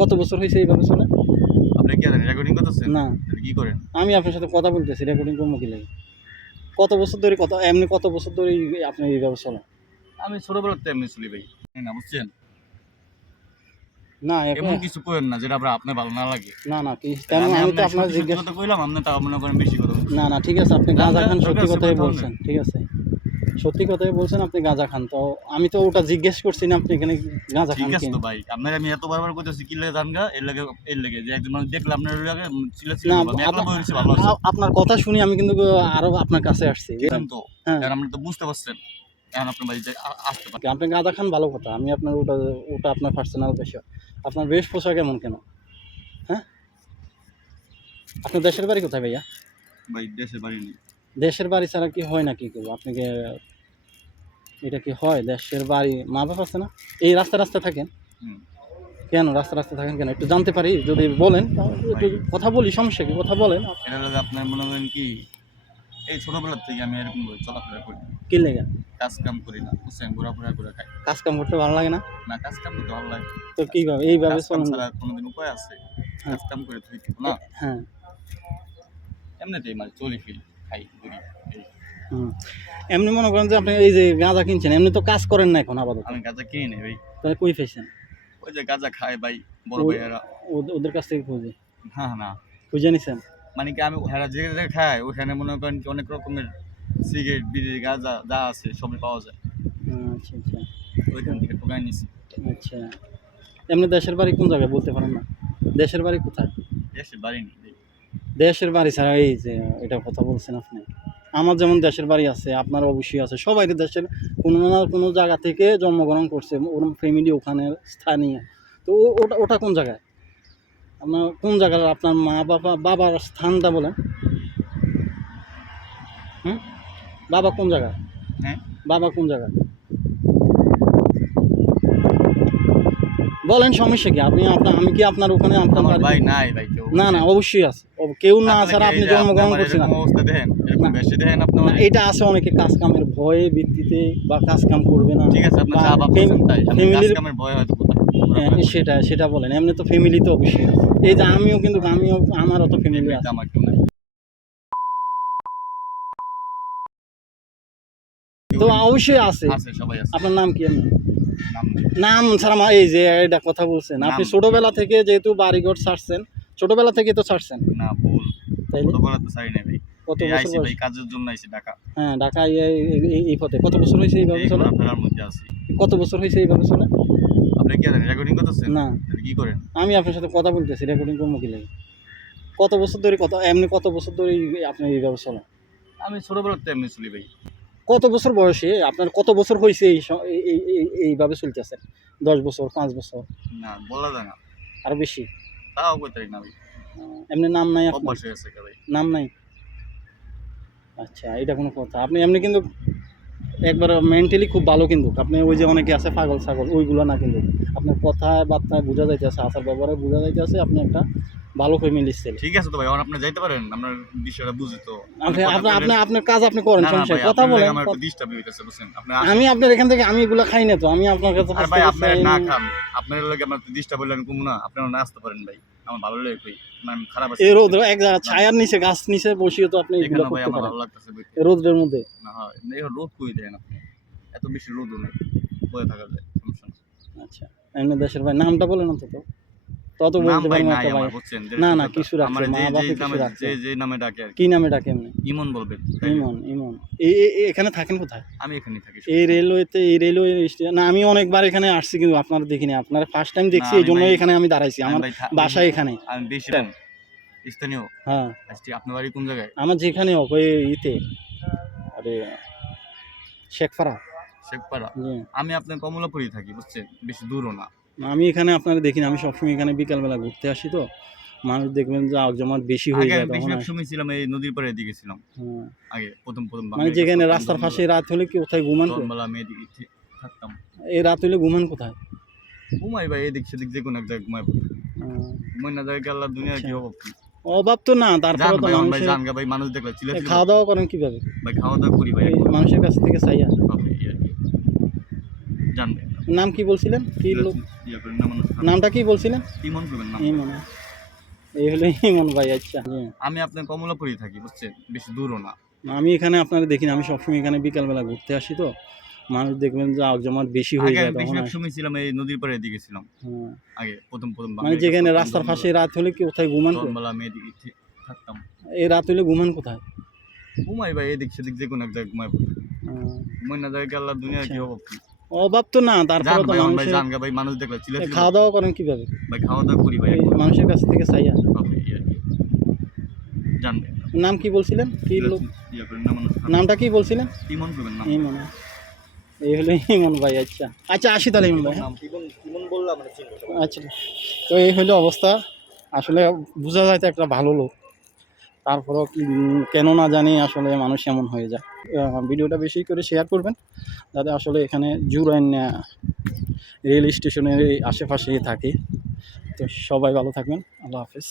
কত বছর হয়েছে এইভাবে চলে? আপনি কি রেকর্ডিং করতেছেন? না, তাহলে কি করেন? আমি আপনার সাথে কথা বলতেছি, রেকর্ডিং করবো কি লাগে? কত বছর ধরে এমনি কত বছর ধরে আপনি এইভাবে চলেন? আমি ছোটবেলাতে এমনি চলি ভাই, না বুঝছেন? না এমন কিছু করেন না যেটা আপনার ভালো না লাগে। না না কি কেন? আমি তো আপনার সত্যি জিজ্ঞেস কথা কইলাম, আপনি তা মনে করেন বেশি কথা বলছেন। না না ঠিক আছে, আপনি গাঁজা খান, সত্যি দরকার কথাই আছে বলছেন, ঠিক আছে, সত্যি কথাই বলছেন, আপনি গাঁজা খান। তো আমি তো ওটা জিজ্ঞেস করছি না আপনি এখানে গাঁজা খান ঠিক আছে কেন? তো ভাই, আপনার আমি এত বারবার কইতেছি কি লাগে জানগা, এর লাগে যে একজন মানুষ দেখলে আপনার লাগে চিল্লাচিল্লি না করবে। আমি একলা বইছি ভালো আছে। আপনার কথা শুনি আমি কিন্তু আরো আপনার কাছে আসছি। বুঝলেন তো? হ্যাঁ, এখন আপনি তো বুঝতে পারছেন। এখন আপনার বাড়িতে আসতে পারেন। আপনি গাঁজা খান ভালো কথা, আমি আপনার ওটা ওটা আপনার পার্সোনাল বিষয়। আপনার বেশভূষা কেমন কেন? হ্যাঁ, আপনার দেশের বাড়ি কোথায় ভাইয়া? ভাই দেশে বাড়ি নেই। দেশের বাড়ি ছাড়া কি হয় নাকি কেউ? আপনাকে এটা কি হয়? দেশের বাড়ি মা বাপ আছে না? এই রাস্তা থাকেন হুম। কেন? রাস্তা থাকেন কেন? একটু জানতে পারি? যদি বলেন তাহলে একটু ভাই কথা বলি, সমস্যা কি? কথা বলেন। এটা হলো আপনার মনে করেন কি, এই ছোটবেলার থেকে আমি এরকম ভাবে চলাফেরা করি। কি লেগে? কাজ কাম করি না, বুঝছেন? ঘোরাফেরা করে খাই। কাজ কাম করতে ভালো লাগে না? না, কাজ কাম করতে ভালো লাগে। তো কিভাবে এইভাবে কাজ কাম চলেন? ছাড়া কোনোদিন উপায় আছে? হ্যাঁ, কাজ কাম করে তুই না, হ্যাঁ, এমনিতেই মানে চলি ফিরি, খাই, ঘুরি এই। হুম। এমনি মনে করেন যে আপনি এই যে গাঁজা কিনছেন, এমনি তো কাজ করেন না এখন আপাতত। আমি গাঁজা কিনি নাই ভাই। তাহলে কই পাইছেন? ওই যে গাঁজা খায় ভাই বড় ওই ভাইয়েরা। ওদের কাছ থেকে খুঁজে না, না। খুঁজে নিছেন? মানে কি আমি হেরা যে জায়গায় খায় ওখানে মনে করেন কি অনেক রকমের সিগারেট, বিড়ি, গাঁজা যা আছে সবই পাওয়া যায়। আচ্ছা, আচ্ছা, ওইখান থেকে টোকাই নিছি। আচ্ছা। এমনি দেশের বাড়ি কোন জায়গায় বলতে পারেন না? দেশের বাড়ি কোথায়? দেশে বাড়ি নেই ভাই। দেশের বাড়ি ছাড়া এই যে এটা কথা বলছেন আপনি। আমার যেমন দেশের বাড়ি আছে, আপনার অবশ্যই আছে। সবাইরই দেশের কোনো না কোনো জায়গা থেকে জন্মগ্রহণ করছে। ওর ফ্যামিলি ওখানে স্থানীয়। তো ওটা ওটা কোন জায়গায়? আপনার কোন জায়গার আপনার বাবার স্থানটা বলেন? হুম? বাবা কোন জায়গায়? হ্যাঁ? বাবা কোন জায়গায়? বলেন, সমস্যা কি? আমি কি আপনার ওখানে আপনার আমার বাড়িতে? ভাই নাই ভাই কেউ, না, না, বুঝছেন? অবশ্যই আছে। কেউ না থাকলে ছাড়া কি এই আপনি যে আপনি জন্মগ্রহণ আমার করছেন না। এরকম অবস্থা দেখেন, এরকম না, বেশি দেখেন আপনি না, আমারে? এটা আছে অনেকে কাজ কামের ভয়ে ভিত্তিতে বা কাজ কাম করবে না ঠিক আছে, আপনি বা যা ভাবতেছেন তাই। আমি কাজ ফ্যামিলির কামের ভয় হয়তো কোথাও ঘোরাফেরা করি। সেটা বলেন। এমনি তো ফ্যামিলি তো অবশ্যই আছে। এই যে আমিও আমারও তো ফ্যামিলি এমনিতে আছে। আমার কেউ নাই। কেউ তো নেই। অবশ্যই আছে। আছে, সবাই আছে। আপনার নাম কি এমনি? নাম নেই। নাম ছাড়া এই যে এটা কথা বলছেন। আপনি নাম ছোটবেলা থেকে যেহেতু বাড়িঘর ছাড়ছেন, ছোটবেলা থেকে তো ছাড়ছেন। না, ভুল। তাইলে ছোটবেলা তো চাই নাই ভাই। কত এই বছর আইছি বয়স? ভাই, কাজের জন্য আইছি ঢাকা। হ্যাঁ, ঢাকায় এই পথে কত বছর হয়েছে এইভাবে এই চলে? ঘোরাফেরার মধ্যে আছি। কত বছর হয়েছে এইভাবে চলে? আপনি কি রেকর্ডিং করতেছেন? না, তাহলে কি করেন? আমি আপনার সাথে কথা বলতেছি, রেকর্ডিং করবো কি লাগে? কত বছর ধরে এমনি কত বছর ধরে আপনি এইভাবে চলেন? আমি ছোটবেলাতে এমনি চলি ভাই। কত বছর বয়সে আপনার কত বছর হয়েছে এইভাবে চলতেছেন? 10 বছর, 5 বছর, না, বলা যায় না। আরো বেশি? তাও কইতে পারি না ভাই। এমনি নাম নাই আপনার? অভ্যাস হয়ে গেছে ভাই। নাম নাই? আচ্ছা, এটা কোনো কথা? আপনি এমনি কিন্তু একবার মেন্টালি খুব ভালো, কিন্তু আপনি ওই যে অনেকে আছে পাগল ছাগল, ওইগুলো না কিন্তু। আপনার কথাবার্তায় বোঝা যাইতেছে, আচার ব্যবহারে বোঝা যাইতেছে আপনি একটা ভালো ফ্যামিলির ছেলে। ঠিক আছে তো ভাই, এখন আপনি যাইতে পারেন? আপনার বিষয়টা বুঝি তো। আপনি কথা আপনি বললেন। আপনি আপনার কাজ আপনি করেন, না, না সমস্যা ভাই, নেই। কথা আপনার লাগে বলেন। আমার একটু ডিস্টার্ব হইতেছে, বুঝছেন? আপনি আসেন। আমি আপনার এখান থেকে আমি এগুলো খাই না তো, আমি আপনার কাছে আর ভাই আপনার না খান। আপনার লাগে আমার ডিস্টার্ব হইলে আমি কমু না। আপনি না আসতে পারেন ভাই। আমার ভালো লাগে কই। না, আমি খারাপ আছি। এই রোদ এক জায়গায় ছায়ার নিচে, গাছ নিচে বসিয়ে তো আপনি এগুলো এখানে ভাই করতে আমার পারেন ভালো লাগতেছে বইতে। এই রোদের মধ্যে। না হয়, এখন রোদ কই দেন আপনি? এত বেশি রোদও নাই। বয়ে থাকা যায়, সমস্যা না। আচ্ছা, এমনি দেশের ভাই নামটা বলেন অন্তত, তত নাম বলতে ভাই পারবো নাই একটা ভাই। আমার, বুঝছেন? না না, কথা। কিছু রাখছে, আমার মা যে বাপে কিছু রাখছে। যে নামে ডাকে আর কি নামে ডাকে এমনি? ইমন বলবেন। তাইলে ইমন। এখানে থাকেন কোথায়? আমি এখানেই থাকি। এই রেলওয়ে স্টেশন না, আমি অনেকবার এখানে আসছি কিন্তু আপনার দেখিনি। আপনার ফার্স্ট টাইম না দেখছি, এই আমি ভাই, জন্যই এখানে আমি দাঁড়াইছি। আমি আমার ভাই বাসা এখানে। আমি বেশি স্থানীয়। হ্যাঁ, আচ্ছা, আপনার বাড়ি কোন জায়গায়? আমার যেখানে হোক ওই ইতে, আরে শেখপাড়া। শেখপাড়া। জি। আমি আপনার কমলাপুরেই থাকি, বুঝছেন? বেশি দূরও না। আমি এখানে আপনার দেখিনি। আমি সবসময় এখানে বিকালবেলা ঘুরতে আসি তো। মানুষ দেখবেন যে জমাট বেশি হয়ে আগে যায় আমি তখন বেশিরভাগ সময় ছিলাম এই নদীর পাড়ের দিকে ছিলাম। হ্যাঁ। আগে প্রথম মানে যেখানে রাস্তার পাশে রাত হলে কি কোথায় ঘুমান? তখনবেলা আমি এদিকে থাকতাম। এই রাত হলে ঘুমান কোথায়? ঘুমাই ভাই এদিক সেদিক যে কোনো এক জায়গায় ঘুমাই পড়ি। ঘুমাই না জায়গায় আল্লাহ দুনিয়ার আচ্ছা। কি অভাব কি? অভাব তো না, তারপরে জান তো ভাই, ভাই মানুষের জান গা ভাই, মানুষ দেখলে চিল্লাচিল্লি খাওয়া দাওয়া করেন কিভাবে? ভাই খাওয়া দাওয়া করি ভাই এই এখন। মানুষের কাছ থেকে চাইয়া? ভাবে এই আর কি। জান ভাই। নাম কি বলছিলেন? কি লোক? ইয়া করেন না মানুষ নামটা কি বলছিলেন? ইমন করবেন না। ইমন। এই হলো ইমন ভাই। আচ্ছা জি। আমি আপনার কমলাপুরেই থাকি বুঝছেন, বেশি দূরও না। আমি এখানে আপনারা দেখি না, আমি সবসময় এখানে বিকালবেলা ঘুরতে আসি তো, মানুষ দেখবেন যে জমাট বেশি হয়ে আগে যায় আমি তখন বেশিরভাগ আসি। সময় ছিলাম এই নদীর পাড়ের দিকে ছিলাম হ্যাঁ। আগে, প্রথম মানে যেখানে রাস্তার পাশে রাত হলে কি কোথায় ঘুমান? সন্ধ্যাবেলা মেয়ে দিকে থাকতাম। এই রাত হলে ঘুমান কোথায়? ঘুমাই ভাই এদিক সেদিক যে কোনো এক জায়গায় ঘুমাই পড়ি। ঘুমাই না যায় আল্লাহ দুনিয়া কি আচ্ছা। অভাব কি। অভাব তো না, জান তারপরে তো ভাই অন ভাই মানুষের জান গা ভাই, মানুষ দেখলে চিল্লা চিল্লা খাওয়া দাওয়া করেন কিভাবে? ভাই, খাওয়া দাওয়া করি ভাই এই মানুষের কাছ থেকে চাইয়া। হবে এই আর কি। জান ভাই নাম কি বলছিলেন? কি লোক? ইয়া করেন না মানুষ নামটা কি বলছিলেন? ইমন করবেন না। ইমন। এই হলো ইমন ভাই। আচ্ছা আচ্ছা, আসি তাহলে ইমন ভাই। নাম ইমন বললাম মানে চিনবো। আচ্ছা, তো এই হলো অবস্থা। আসলে বোঝা যায় তো একটা ভালো লোক, তারপরেও কি কেন না জানি আসলে মানুষ এমন হয়ে যায়। ভিডিওটা বেশি করে শেয়ার করবেন, যাতে আসলে এখানে জুরাইন রেল স্টেশনের এই আশেপাশেই থাকি। তো সবাই ভালো থাকবেন। আল্লাহ হাফেজ।